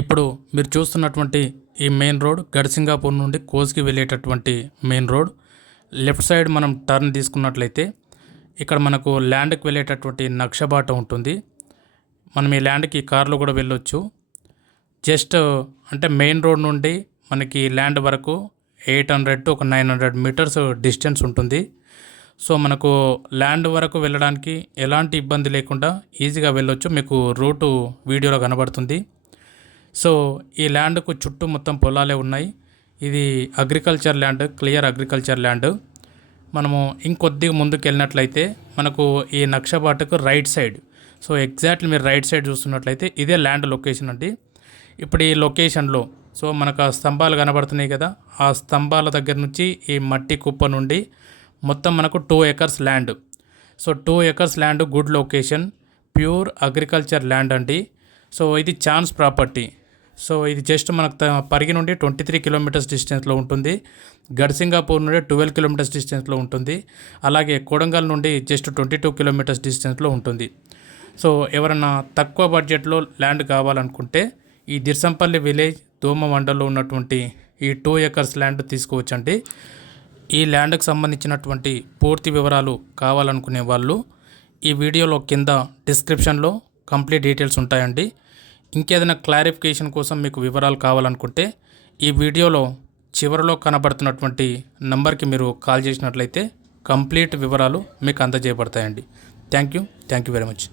ఇప్పుడు మీరు చూస్తున్నటువంటి ఈ మెయిన్ రోడ్ గడ్సింగాపూర్ నుండి కోస్కి వెళ్ళేటటువంటి మెయిన్ రోడ్. లెఫ్ట్ సైడ్ మనం టర్న్ తీసుకున్నట్లయితే ఇక్కడ మనకు ల్యాండ్కి వెళ్ళేటటువంటి నక్షబాట ఉంటుంది. మనం ఈ ల్యాండ్కి కార్లో కూడా వెళ్ళొచ్చు. జస్ట్ అంటే మెయిన్ రోడ్ నుండి మనకి ల్యాండ్ వరకు 800 to 900 మీటర్స్ డిస్టెన్స్ ఉంటుంది. సో మనకు ల్యాండ్ వరకు వెళ్ళడానికి ఎలాంటి ఇబ్బంది లేకుండా ఈజీగా వెళ్ళొచ్చు. మీకు రూటు వీడియోలో కనబడుతుంది. సో ఈ ల్యాండ్కు చుట్టూ మొత్తం పొలాలే ఉన్నాయి. ఇది agriculture land, clear agriculture land. మనము ఇంకొద్దిగా ముందుకు వెళ్ళినట్లయితే మనకు ఈ నక్షబాటకు రైట్ సైడ్, సో ఎగ్జాక్ట్లీ మీరు రైట్ సైడ్ చూస్తున్నట్లయితే ఇదే ల్యాండ్ లొకేషన్ అండి. ఇప్పుడు ఈ లొకేషన్లో సో మనకు ఆ స్తంభాలు కనబడుతున్నాయి కదా, ఆ స్తంభాల దగ్గర నుంచి ఈ మట్టి కుప్ప నుండి మొత్తం మనకు 2 acres land. So 2 acres land, good location, pure agriculture land అండి. సో ఇది ఛాన్స్ ప్రాపర్టీ. సో ఇది జస్ట్ మనకు పరిగి నుండి 23 kilometers డిస్టెన్స్లో ఉంటుంది. గడ్సింగాపూర్ నుండి 12 kilometers డిస్టెన్స్లో ఉంటుంది. అలాగే కొడంగల్ నుండి జస్ట్ 22 kilometers డిస్టెన్స్లో ఉంటుంది. సో ఎవరైనా తక్కువ బడ్జెట్లో ల్యాండ్ కావాలనుకుంటే ఈ దిర్సంపల్లి విలేజ్ దోమ మండల్లో ఉన్నటువంటి ఈ 2 acres ల్యాండ్ తీసుకోవచ్చండి. ఈ ల్యాండ్కి సంబంధించినటువంటి పూర్తి వివరాలు కావాలనుకునే వాళ్ళు ఈ వీడియోలో కింద డిస్క్రిప్షన్లో కంప్లీట్ డీటెయిల్స్ ఉంటాయండి. ఇంకేదైనా క్లారిఫికేషన్ కోసం మీకు వివరాలు కావాలనుకుంటే ఈ వీడియోలో చివరిలో కనబడుతున్నటువంటి నంబర్కి మీరు కాల్ చేసినట్లయితే కంప్లీట్ వివరాలు మీకు అందజేయబడతాయండి. Thank you very much.